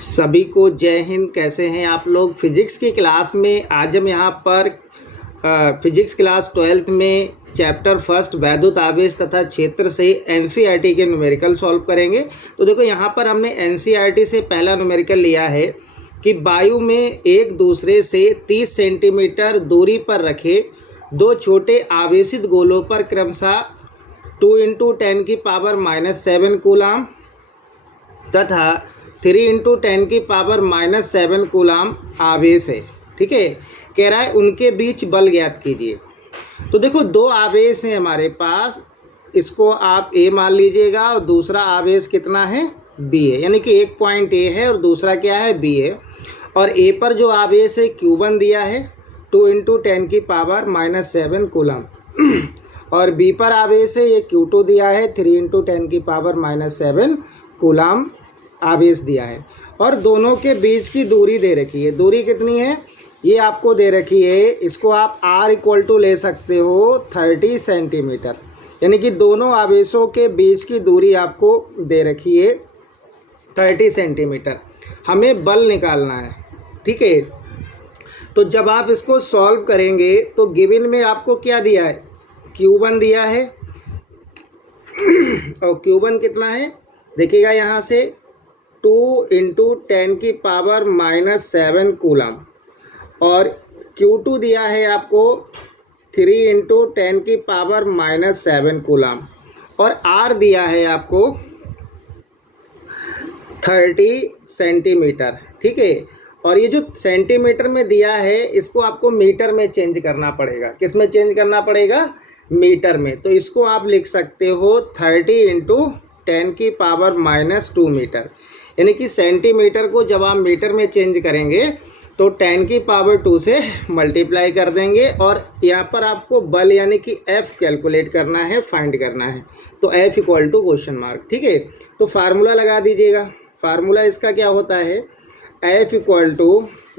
सभी को जय हिंद। कैसे हैं आप लोग। फिजिक्स की क्लास में आज हम यहाँ पर फिजिक्स क्लास 12th में चैप्टर फर्स्ट वैद्युत आवेश तथा क्षेत्र से एनसीईआरटी के न्यूमेरिकल सॉल्व करेंगे। तो देखो यहाँ पर हमने एनसीईआरटी से पहला न्यूमेरिकल लिया है कि वायु में एक दूसरे से 30 सेंटीमीटर दूरी पर रखे दो छोटे आवेशित गोलों पर क्रमशः 2 × 10⁻⁻7 कूलाम तथा 3 × 10⁻⁻7 कूलाम आवेश है। ठीक है, कह रहा है उनके बीच बल ज्ञात कीजिए। तो देखो दो आवेश हैं हमारे पास, इसको आप ए मान लीजिएगा और दूसरा आवेश कितना है बी है, यानी कि एक पॉइंट ए है और दूसरा क्या है बी है। और ए पर जो आवेश है Q1 दिया है 2 × 10⁻⁻7 कूलाम और बी पर आवेश है ये Q2 दिया है 3 × 10⁻⁻7 कूलाम आवेश दिया है। और दोनों के बीच की दूरी दे रखी है। दूरी कितनी है ये आपको दे रखी है, इसको आप R = ले सकते हो 30 सेंटीमीटर, यानी कि दोनों आवेशों के बीच की दूरी आपको दे रखी है 30 सेंटीमीटर। हमें बल निकालना है। ठीक है, तो जब आप इसको सॉल्व करेंगे तो गिवन में आपको क्या दिया है Q1 दिया है और Q1 कितना है देखिएगा यहाँ से 2 × 10⁻⁻7 कूलाम और Q2 दिया है आपको 3 × 10⁻⁻7 कूलाम और R दिया है आपको 30 सेंटीमीटर। ठीक है, और ये जो सेंटीमीटर में दिया है इसको आपको मीटर में चेंज करना पड़ेगा। किस में चेंज करना पड़ेगा मीटर में। तो इसको आप लिख सकते हो 30 × 10⁻⁻2 मीटर, यानी कि सेंटीमीटर को जब आप मीटर में चेंज करेंगे तो 10⁻2 से मल्टीप्लाई कर देंगे और यहाँ पर आपको बल यानी कि F कैलकुलेट करना है, फाइंड करना है। तो F =? ठीक है, तो फार्मूला लगा दीजिएगा। फार्मूला इसका क्या होता है F =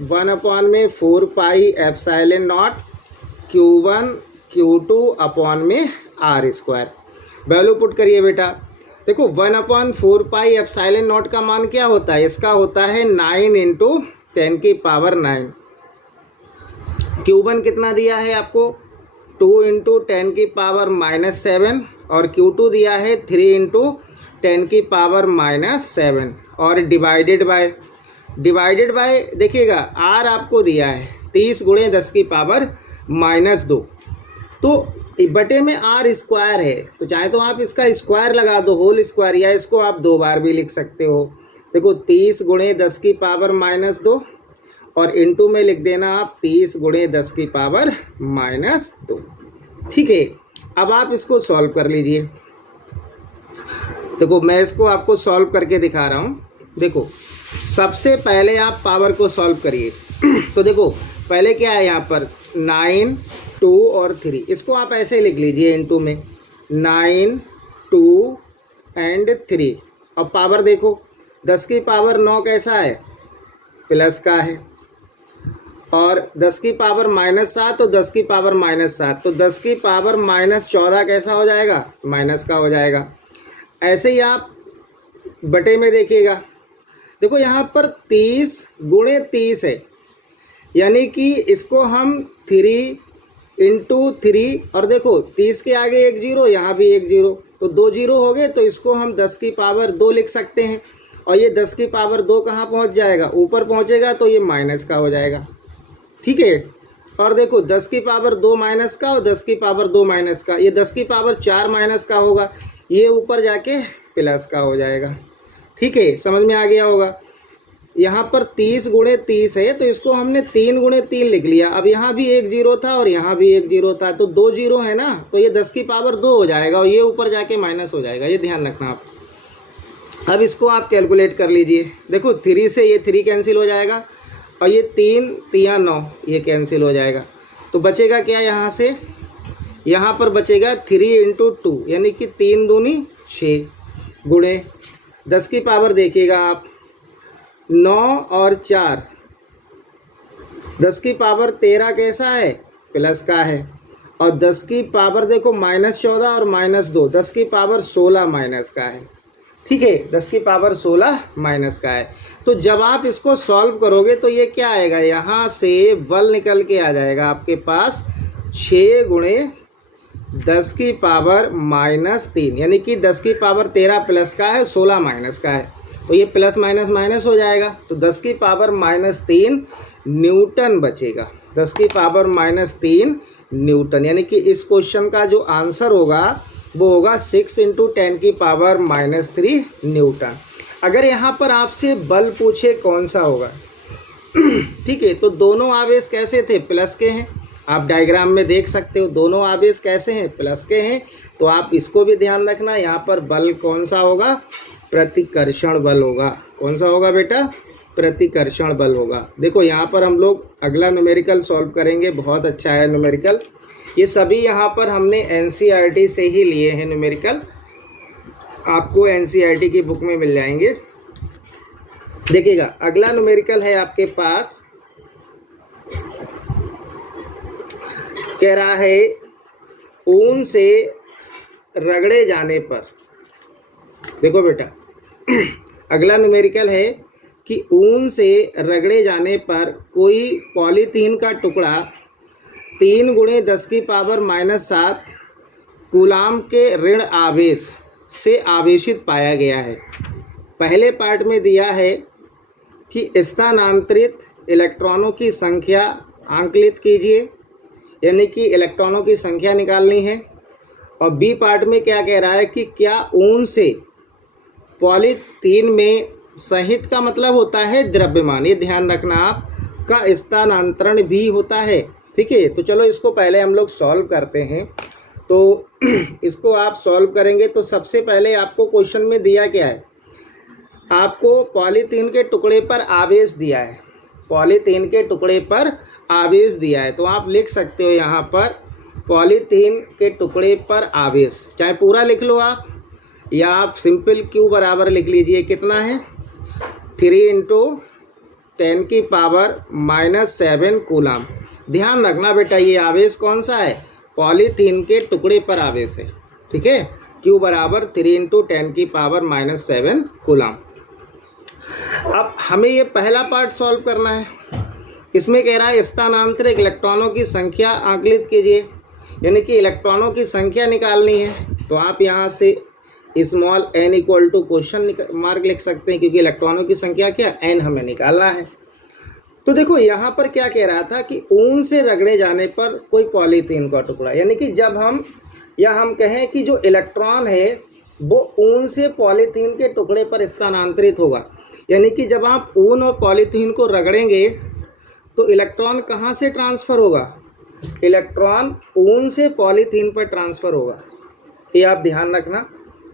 1/4πε0 Q1 Q2 R²। Value put करिए बेटा। देखो 1/4πε0 का मान क्या होता है, इसका होता है 9 × 10⁹। Q1 कितना दिया है आपको 2 × 10⁻7 और Q2 दिया है 3 × 10⁻7 और डिवाइडेड बाय देखिएगा R आपको दिया है 30 × 10⁻2। तो बटे में R² है, तो चाहे तो आप इसका स्क्वायर लगा दो, होल स्क्वायर, या इसको आप दो बार भी लिख सकते हो। देखो 30 × 10⁻2 और इनटू में लिख देना आप 30 × 10⁻2। ठीक है, अब आप इसको सॉल्व कर लीजिए। देखो मैं इसको आपको सॉल्व करके दिखा रहा हूँ। देखो सबसे पहले आप पावर को सॉल्व करिए। तो देखो पहले क्या है यहाँ पर 9, 2 और 3, इसको आप ऐसे लिख लीजिए इनटू में 9, 2 और 3। अब पावर देखो 10⁻9 कैसा है प्लस का है और 10⁻−7 तो 10⁻−7 तो 10⁻−14 कैसा हो जाएगा माइनस का हो जाएगा। ऐसे ही आप बटे में देखिएगा। देखो यहाँ पर 30 × 30 है, यानी कि इसको हम 3 × 3 और देखो 30 के आगे एक 0, यहाँ भी एक 0, तो 2 0 हो गए। तो इसको हम 10⁻2 लिख सकते हैं और ये 10⁻2 कहाँ पहुँच जाएगा ऊपर पहुँचेगा, तो ये माइनस का हो जाएगा। ठीक है, और देखो 10⁻2 माइनस का और 10⁻2 माइनस का, ये 10⁻4 माइनस का होगा, ये ऊपर जाके प्लस का हो जाएगा। ठीक है, समझ में आ गया होगा। यहाँ पर 30 × 30 है, तो इसको हमने 3 × 3 लिख लिया। अब यहाँ भी एक 0 था और यहाँ भी एक 0 था, तो 2 0 है ना, तो ये 10⁻2 हो जाएगा और ये ऊपर जाके माइनस हो जाएगा, ये ध्यान रखना आप। अब इसको आप कैलकुलेट कर लीजिए। देखो 3 से ये 3 कैंसिल हो जाएगा और ये 3 3 9 ये कैंसिल हो जाएगा। तो बचेगा क्या यहाँ से, यहाँ पर बचेगा 3 × 2, यानी कि 3 दूनी 6 गुणे 10 की पावर देखिएगा आप 9 और 4, 10⁻13 कैसा है प्लस का है और 10 की पावर देखो -14 और -2, 10⁻16 माइनस का है। ठीक है, 10 की पावर 16 माइनस का है। तो जब आप इसको सॉल्व करोगे तो ये क्या आएगा, यहाँ से बल निकल के आ जाएगा आपके पास 6 गुणे 10 की पावर -3, यानी कि 10 की पावर 13 प्लस का है, 16 माइनस का है, तो ये प्लस माइनस माइनस हो जाएगा, तो 10 की पावर -3 न्यूटन बचेगा। 10 की पावर -3 न्यूटन, यानी कि इस क्वेश्चन का जो आंसर होगा वो होगा 6 × 10 की पावर -3 न्यूटन। अगर यहाँ पर आपसे बल पूछे कौन सा होगा, ठीक है, तो दोनों आवेश कैसे थे, प्लस के हैं। आप डायग्राम में देख सकते हो दोनों आवेश कैसे हैं, प्लस के हैं। तो आप इसको भी ध्यान रखना, यहाँ पर बल कौन सा होगा, प्रतिकर्षण बल होगा। कौन सा होगा बेटा, प्रतिकर्षण बल होगा। देखो यहाँ पर हम लोग अगला न्यूमेरिकल सॉल्व करेंगे, बहुत अच्छा है न्यूमेरिकल। ये सभी यहाँ पर हमने एनसीईआरटी से ही लिए हैं न्यूमेरिकल, आपको एनसीईआरटी की बुक में मिल जाएंगे। देखिएगा अगला न्यूमेरिकल है आपके पास, कह रहा है ऊन से रगड़े जाने पर। देखो बेटा अगला न्यूमेरिकल है कि ऊन से रगड़े जाने पर कोई पॉलीथीन का टुकड़ा 3 × 10 की पावर -7 कूलाम के ऋण आवेश से आवेशित पाया गया है। पहले पार्ट में दिया है कि स्थानांतरित इलेक्ट्रॉनों की संख्या आंकलित कीजिए, यानी कि इलेक्ट्रॉनों की संख्या निकालनी है। और बी पार्ट में क्या कह रहा है कि क्या ऊन से पॉलीथीन में सहित का मतलब होता है द्रव्यमान, ये ध्यान रखना आप, का स्थानांतरण भी होता है। ठीक है, तो चलो इसको पहले हम लोग सॉल्व करते हैं। तो इसको आप सॉल्व करेंगे तो सबसे पहले आपको क्वेश्चन में दिया क्या है, आपको पॉलीथीन के टुकड़े पर आवेश दिया है, पॉलीथीन के टुकड़े पर आवेश दिया है। तो आप लिख सकते हो यहाँ पर पॉलीथीन के टुकड़े पर आवेश, चाहे पूरा लिख लो आप या आप सिंपल Q बराबर लिख लीजिए, कितना है 3 × 10 की पावर -7 कूलाम। ध्यान रखना बेटा ये आवेश कौन सा है, पॉलीथीन के टुकड़े पर आवेश है। ठीक है, Q बराबर 3 × 10 की पावर -7 कूलाम। अब हमें ये पहला पार्ट सॉल्व करना है। इसमें कह रहा है स्थानांतरित इलेक्ट्रॉनों की संख्या आंकलित कीजिए, यानी कि इलेक्ट्रॉनों की संख्या निकालनी है। तो आप यहाँ से स्मॉल n = क्वेश्चन मार्क लिख सकते हैं, क्योंकि इलेक्ट्रॉनों की संख्या क्या n हमें निकालना है। तो देखो यहाँ पर क्या कह रहा था कि ऊन से रगड़े जाने पर कोई पॉलीथीन का टुकड़ा, यानी कि जब हम कहें कि जो इलेक्ट्रॉन है वो ऊन से पॉलीथीन के टुकड़े पर स्थानांतरित होगा, यानी कि जब आप ऊन और पॉलीथीन को रगड़ेंगे तो इलेक्ट्रॉन कहाँ से ट्रांसफ़र होगा, इलेक्ट्रॉन ऊन से पॉलीथीन पर ट्रांसफ़र होगा, ये आप ध्यान रखना।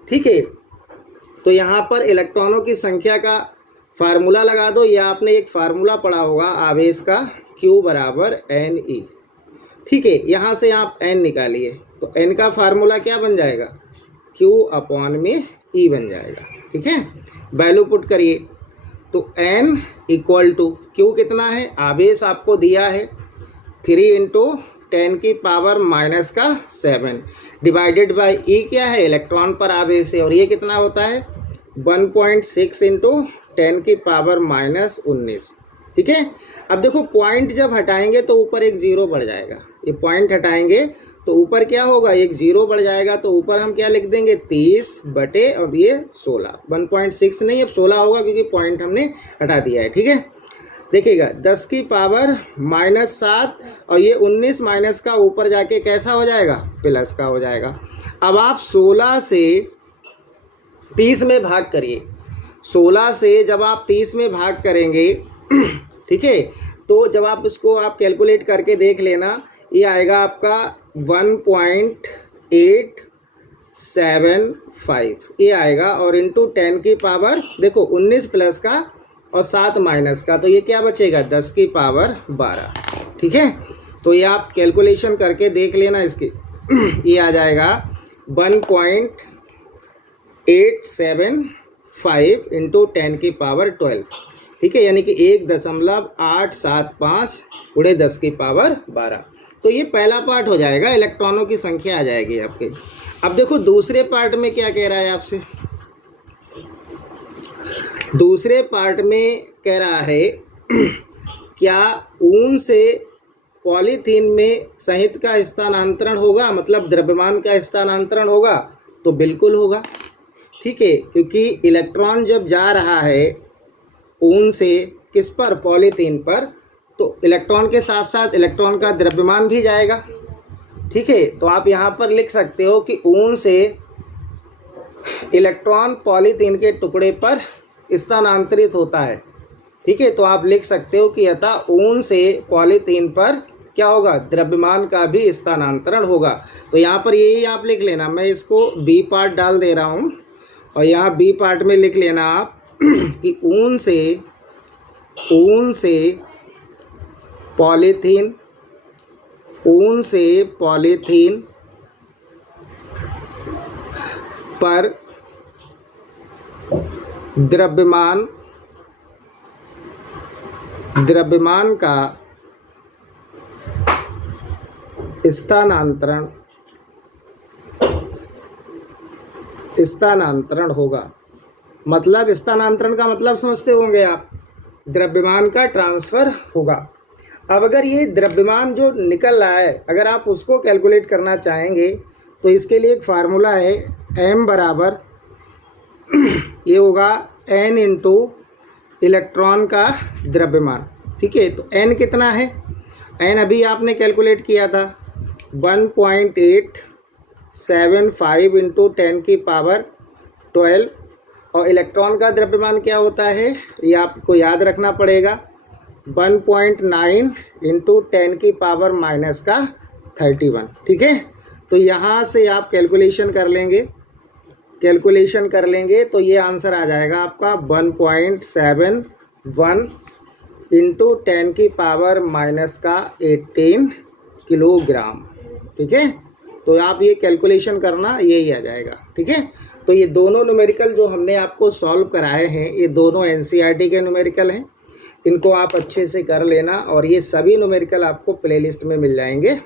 ठीक है, तो यहाँ पर इलेक्ट्रॉनों की संख्या का फार्मूला लगा दो, या आपने एक फार्मूला पढ़ा होगा आवेश का, Q = Ne। ठीक है, यहाँ से आप n निकालिए, तो n का फार्मूला क्या बन जाएगा, Q/E बन जाएगा। ठीक है, वैल्यू पुट करिए, तो n = Q कितना है, आवेश आपको दिया है 3 × 10 की पावर -7 डिवाइडेड बाय E क्या है, इलेक्ट्रॉन पर आवेश है, और ये कितना होता है 1.6 × 10 की पावर -19। ठीक है, अब देखो पॉइंट जब हटाएंगे तो ऊपर एक जीरो बढ़ जाएगा, ये पॉइंट हटाएंगे तो ऊपर क्या होगा, एक जीरो बढ़ जाएगा, तो ऊपर हम क्या लिख देंगे 30 बटे और ये 16, 1.6 नहीं अब 16 होगा क्योंकि पॉइंट हमने हटा दिया है। ठीक है, देखिएगा 10 की पावर -7 और ये 19 माइनस का ऊपर जाके कैसा हो जाएगा, प्लस का हो जाएगा। अब आप 16 से 30 में भाग करिए, 16 से जब आप 30 में भाग करेंगे ठीक है, तो जब आप इसको आप कैलकुलेट करके देख लेना, ये आएगा आपका 1.875 ये आएगा, और इंटू 10 की पावर देखो 19 प्लस का और 7 माइनस का, तो ये क्या बचेगा 10 की पावर 12। ठीक है, तो ये आप कैलकुलेशन करके देख लेना इसकी ये आ जाएगा 1.875 इंटू 10 की पावर 12। ठीक है, यानी कि 1.875 × 10 की पावर 12। तो ये पहला पार्ट हो जाएगा, इलेक्ट्रॉनों की संख्या आ जाएगी आपके। अब देखो दूसरे पार्ट में क्या कह रहा है आपसे, दूसरे पार्ट में कह रहा है क्या ऊन से पॉलीथीन में सहित का स्थानांतरण होगा, मतलब द्रव्यमान का स्थानांतरण होगा? तो बिल्कुल होगा, ठीक है, क्योंकि इलेक्ट्रॉन जब जा रहा है ऊन से किस पर, पॉलीथीन पर, तो इलेक्ट्रॉन के साथ साथ इलेक्ट्रॉन का द्रव्यमान भी जाएगा, ठीक है। तो आप यहाँ पर लिख सकते हो कि ऊन से इलेक्ट्रॉन पॉलीथीन के टुकड़े पर स्थानांतरित होता है, ठीक है। तो आप लिख सकते हो कि अतः ऊन से पॉलीथीन पर क्या होगा, द्रव्यमान का भी स्थानांतरण होगा। तो यहाँ पर यही आप लिख लेना, मैं इसको बी पार्ट डाल दे रहा हूँ और यहाँ बी पार्ट में लिख लेना आप कि ऊन से पॉलीथीन पर द्रव्यमान का स्थानांतरण होगा। मतलब स्थानांतरण का मतलब समझते होंगे आप, द्रव्यमान का ट्रांसफ़र होगा। अब अगर ये द्रव्यमान जो निकल रहा है अगर आप उसको कैलकुलेट करना चाहेंगे तो इसके लिए एक फार्मूला है, m बराबर ये होगा n इंटू इलेक्ट्रॉन का द्रव्यमान, ठीक है। तो n कितना है, n अभी आपने कैलकुलेट किया था 1.875 इंटू 10 की पावर 12, और इलेक्ट्रॉन का द्रव्यमान क्या होता है ये आपको याद रखना पड़ेगा, 1.9 इंटू 10 की पावर माइनस का 31, ठीक है। तो यहाँ से आप कैलकुलेशन कर लेंगे तो ये आंसर आ जाएगा आपका 1.71 इंटू 10 की पावर माइनस का 18 किलोग्राम, ठीक है। तो आप ये कैलकुलेशन करना, यही आ जाएगा, ठीक है। तो ये दोनों न्यूमेरिकल जो हमने आपको सॉल्व कराए हैं ये दोनों एनसीईआरटी के न्यूमेरिकल हैं, इनको आप अच्छे से कर लेना और ये सभी न्यूमेरिकल आपको प्लेलिस्ट में मिल जाएंगे।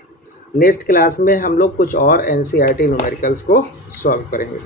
नेक्स्ट क्लास में हम लोग कुछ और एनसीईआरटी न्यूमेरिकल्स को सॉल्व करेंगे।